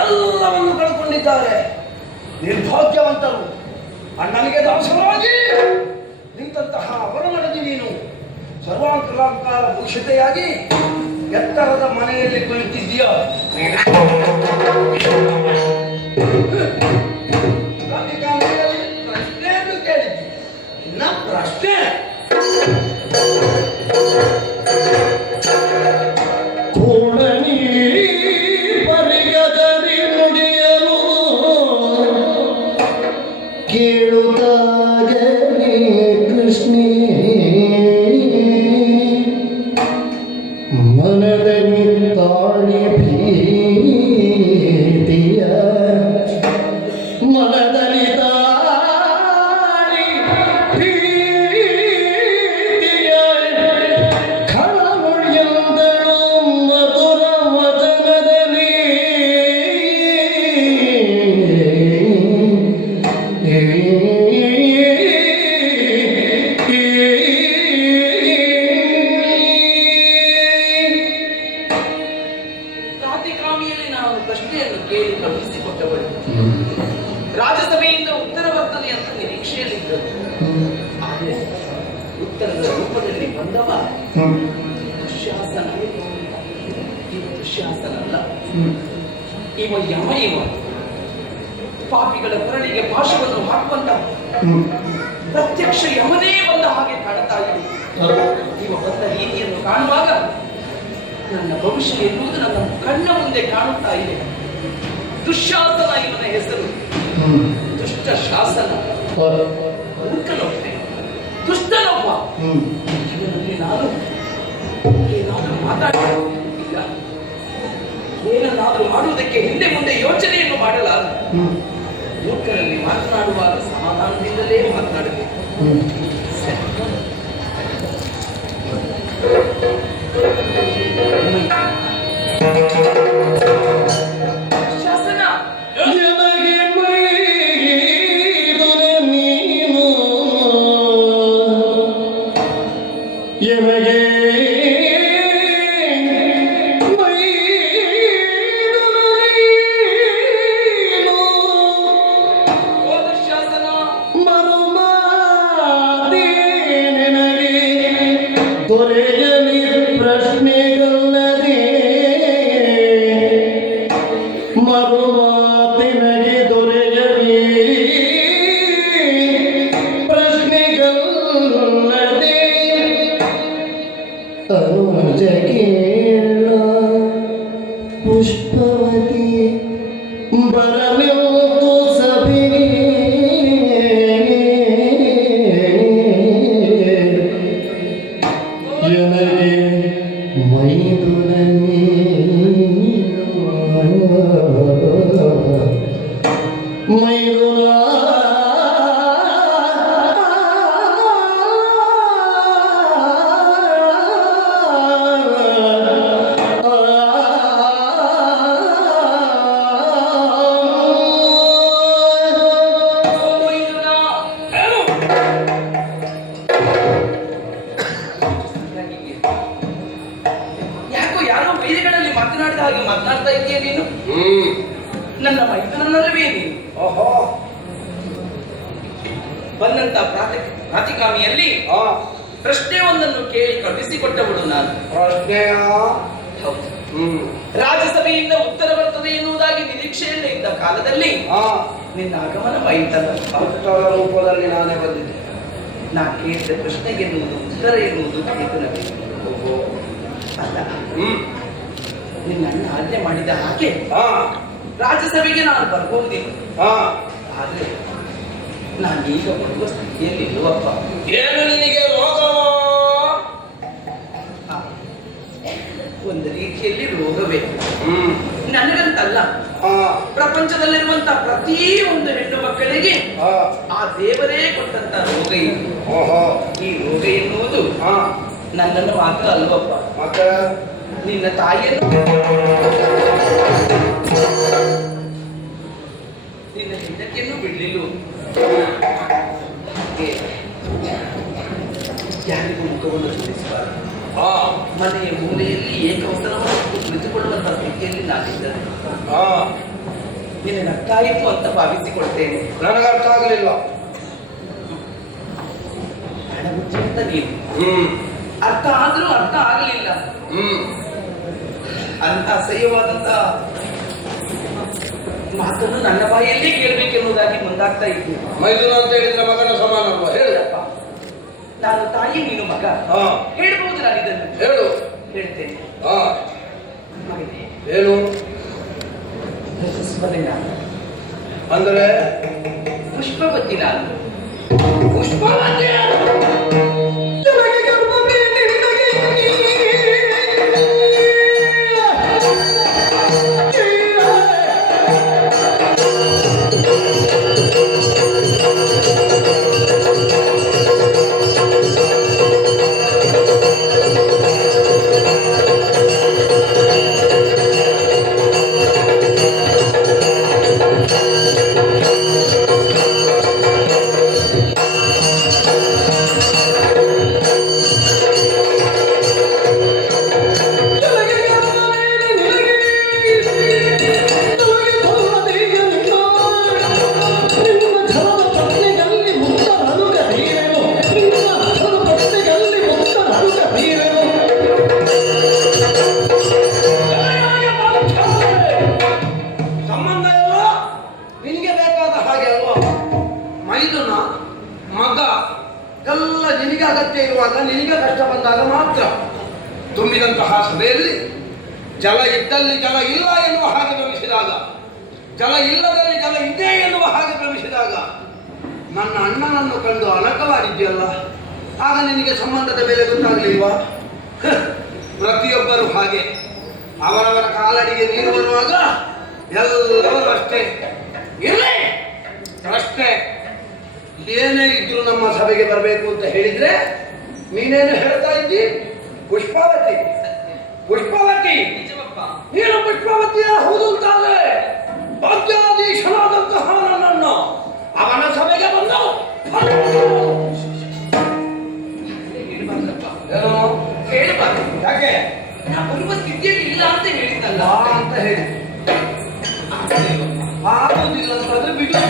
ಎಲ್ಲವನ್ನು ಕಳ್ಕೊಂಡಿದ್ದಾರೆ. ನಿರ್ಭಾಗ್ಯವಂತರು. ಅಣ್ಣನಿಗೆ ದಾಸರಾಗಿ ನಿಂತಹ ಹೊರಮಡದಿ ನೀನು ಸರ್ವಾಂಕಲಾಂಕಾರ ಭೂಷಿತೆಯಾಗಿ ಎತ್ತರದ ಮನೆಯಲ್ಲಿ ಕುಳಿತಿದ್ದೀಯ. ಪ್ರಶ್ನೆಯನ್ನು ಕೇಳಿದ್ದಿ. ಇನ್ನ ಪ್ರಶ್ನೆ ರಾಜ್ಯಸಭೆಯಿಂದ ಉತ್ತರ ಬರ್ತದೆ ಅಂತ ನಿರೀಕ್ಷೆಯಲ್ಲಿದ್ದರು. ಆದರೆ ಉತ್ತರದ ರೂಪದಲ್ಲಿ ಬಂದವ ದುಶ್ಯಾಸನ. ಈ ದುಶ್ಯಾಸನ ಅಲ್ಲ, ಇವ ಯಮ. ಇವ ಪಾಪಿಗಳ ಕೊರಳಿಗೆ ಪಾಶವನ್ನು ಹಾಕುವಂತ ಪ್ರತ್ಯಕ್ಷ ಯಮನೇ ಬಂದ ಹಾಗೆ ಕಾಣುತ್ತಾ ಇದೆ. ಇವ ಬಂದ ರೀತಿಯನ್ನು ಕಾಣುವಾಗ ನನ್ನ ಭವಿಷ್ಯ ಎನ್ನುವುದು ನನ್ನ ಕಣ್ಣ ಮುಂದೆ ಕಾಣುತ್ತಾ ಇದೆ. ದುಶ್ಯಾಸನ ಇವನ ಹೆಸರು. ದುಷ್ಟ ಶಾಸನ. ಮೂರ್ಖನೊಬ್ಬ, ದುಷ್ಟನೊಬ್ಬ. ಇವನಲ್ಲಿ ನಾನು ಏನಾದರೂ ಮಾತಾಡಿಲ್ಲ, ಏನನ್ನಾದರೂ ಮಾಡುವುದಕ್ಕೆ ಹಿಂದೆ ಮುಂದೆ ಯೋಚನೆಯನ್ನು ಮಾಡಲಾರ. ಮೂರ್ಖರಲ್ಲಿ ಮಾತನಾಡುವಾಗ ಸಮಾಧಾನದಿಂದಲೇ ಮಾತನಾಡಬೇಕು. पुष्पवती बरमिल्तु सभी यनगे मैदुननी मैदुना ಮಾತನಾಡಿದ ಹಾಗೆ ಮಾತನಾಡ್ತಾ ಇದೆಯಾ ನೀನು? ನನ್ನ ಮೈದನಲ್ಲವೇ ನೀನು? ಓಹೋ, ಬಂದಂತ ಪ್ರಾತಿಕಾಮಿಯಲ್ಲಿ ಪ್ರಶ್ನೆ ಒಂದನ್ನು ಕೇಳಿ ಕಳುಹಿಸಿಕೊಟ್ಟವಳು ನಾನು. ಪ್ರಶ್ನೆಯ ರಾಜ್ಯಸಭೆಯಿಂದ ಉತ್ತರ ಬರ್ತದೆ ಎನ್ನುವುದಾಗಿ ನಿರೀಕ್ಷೆಯಲ್ಲೇ ಇದ್ದ ಕಾಲದಲ್ಲಿ ಹಾ, ನಿನ್ನ ಆಗಮನವಾಯಿತಲ್ಲ. ಉತ್ತರ ರೂಪದಲ್ಲಿ ನಾನೇ ಬಂದಿದ್ದೆ. ನಾ ಕೇಳಿದ ಪ್ರಶ್ನೆಗೆ ಎನ್ನುವುದು ಉತ್ತರ ಎನ್ನುವುದು ಕೇತನವೇ. ಅಲ್ಲ, ನಿನ್ನ ಅಣ್ಣ ಆಜ್ಞೆ ಮಾಡಿದ ಹಾಗೆ ಹಾ, ರಾಜ್ಯಸಭೆಗೆ ನಾನು ಬರ್ಬಹುದಿಲ್ಲ. ಹಾ. ಆದ್ರೆ ನಾನೀಗ ಬರುವ ಸ್ಥಿತಿಯಲ್ಲಿ ಇರುವಪ್ಪ. ಏನು ನಿನಗೆ ರೋಗವೋ? ಒಂದು ರೀತಿಯಲ್ಲಿ ರೋಗವೇ. ಹ್ಮ್. ನನಗಂತಲ್ಲ, ಹಾ, ಪ್ರಪಂಚದಲ್ಲಿರುವಂತಹ ಪ್ರತಿ ಒಂದು ಹೆಣ್ಣು ಮಕ್ಕಳಿಗೆ ಹಾ. ಆ ದೇವರೇ ಕೊಟ್ಟಂತ ರೋಗ ಇದು. ಓಹೋ. ಈ ರೋಗ ಎನ್ನುವುದು ಹಾ, ನನ್ನನ್ನು ಮಾತ್ರ ಅಲ್ವಪ್ಪ, ಮತ್ತೆ ನಿನ್ನ ತಾಯಿಯನ್ನು, ನಿನ್ನ ಹೆಂಡತಿಯನ್ನು ಬಿಡ್ಲಿಲ್ಲ. ಯಾರಿಗೂ ಮುಖವನ್ನು ತೋರಿಸಬಾರದು. ಹಾ, ಮನೆಯ ಮೂಲೆಯಲ್ಲಿ ಏಕವಸರವನ್ನು ಕುಳಿತುಕೊಳ್ಳುವಂತಹ ಸ್ಥಿತಿಯಲ್ಲಿ ನಾನಿದ್ದೇನೆ. ಹಾ. ನಿನ್ನ ಅರ್ಥಾಯಿತು ಅಂತ ಭಾವಿಸಿಕೊಳ್ತೇನೆ. ನನಗೆ ಅರ್ಥ ಆಗಲಿಲ್ಲ. ಹಣ ಬುದ್ಧಿ ಅಂತ ನೀನು ಹ್ಮ್. ಅರ್ಥ ಆದ್ರೂ ಅರ್ಥ ಆಗಲಿಲ್ಲ ಹ್ಮ್. ಅಂತ ಅಸಹ್ಯವಾದಂತ ಮಾತನ್ನು ನನ್ನ ಬಾಯಲ್ಲಿ ಕೇಳಬೇಕೆನ್ನುವುದಾಗಿ ಮುಂದಾಗ್ತಾ ಇದ್ದೀನಿ. ಮೈದುನ ಅಂತ ಹೇಳಿದ್ರೆ ಮಗನ ಸಮಾನ ಅಲ್ವಾ? ಹೇಳು. ಹೇಳಪ್ಪ, ನಾನು ತಾಯಿ, ನೀನು ಮಗ. ಹಾ, ಹೇಳ್ಬಹುದು ನಾನು ಇದನ್ನು. ಹೇಳು. ಹೇಳ್ತೇನೆ. ಹಾ, ಮಗನೇ, ಏನು ರಜಸ್ವಲೆ ನಾನು, ಅಂದ್ರೆ? ಪುಷ್ಪವತಿ ನಾನು. ಪುಷ್ಪವತಿ. ಸಂಬಂಧ ಎಲ್ಲ ನಿನಗೆ ಬೇಕಾದ ಹಾಗೆ ಅಲ್ವಾ? ಮೈದುನ ಮಗ ಎಲ್ಲ ನಿನಗೆ ಅಗತ್ಯ ಇರುವಾಗ, ನಿನಗೆ ಕಷ್ಟ ಬಂದಾಗ ಮಾತ್ರ. ತುಂಬಿದಂತಹ ಸಭೆಯಲ್ಲಿ ಜಲ ಇದ್ದಲ್ಲಿ ಜಲ ಇಲ್ಲ ಎನ್ನುವ ಹಾಗೆ ಭ್ರಮಿಸಿದಾಗ, ಜಲ ಇಲ್ಲದಲ್ಲಿ ಜಲ ಇದೆ ಎನ್ನುವ ಹಾಗೆ ಭ್ರಮಿಸಿದಾಗ ನನ್ನ ಅಣ್ಣನನ್ನು ಕಂಡು ಅನಕವಾಗಿದೆಯಲ್ಲ, ಆಗ ನಿನಗೆ ಸಂಬಂಧದ ಬೆಲೆ ಗೊತ್ತಾಗಲಿಲ್ವಾ? ಪ್ರತಿಯೊಬ್ಬರು ಹಾಗೆ ಅವರವರ ಕಾಲಡಿಗೆ ನೀರು ಬರುವಾಗ ಎಲ್ಲರೂ ಅಷ್ಟೇ. ಇರಲಿ ಪ್ರಶ್ನೆ, ಏನೇ ಇದ್ರು ನಮ್ಮ ಸಭೆಗೆ ಬರಬೇಕು ಅಂತ ಹೇಳಿದ್ರೆ ನೀನೇನು ಹೇಳ್ತಾ ಇದ್ದಿ? ಪುಷ್ಪಾವತಿ. ಪುಷ್ಪಾವತಿ, ನಿಜವಪ್ಪ. ನೀನು ಪುಷ್ಪಾವತಿಯ ಹೌದು ಅಂತಾದ್ರೆ ಭಾಗ್ಯಾಧೀಶನಾದಂತಹ ನನ್ನನ್ನು ಅವನ ಸಭೆಗೆ ಬಂದು ಹೇಳ್ಬಾರ್ದಪ್ಪ. ಏನು ಹೇಳ್ಬಾರ್ದು. ಯಾಕೆ? ನಾ ಬರುವ ಸ್ಥಿತಿಯಲ್ಲಿ ಇಲ್ಲ ಅಂತ ಹೇಳಿದ್ದಲ್ಲ ಅಂತ ಹೇಳಿ ಆಗುದಿಲ್ಲ ಅಂತಂದ್ರೆ ಬಿಡು.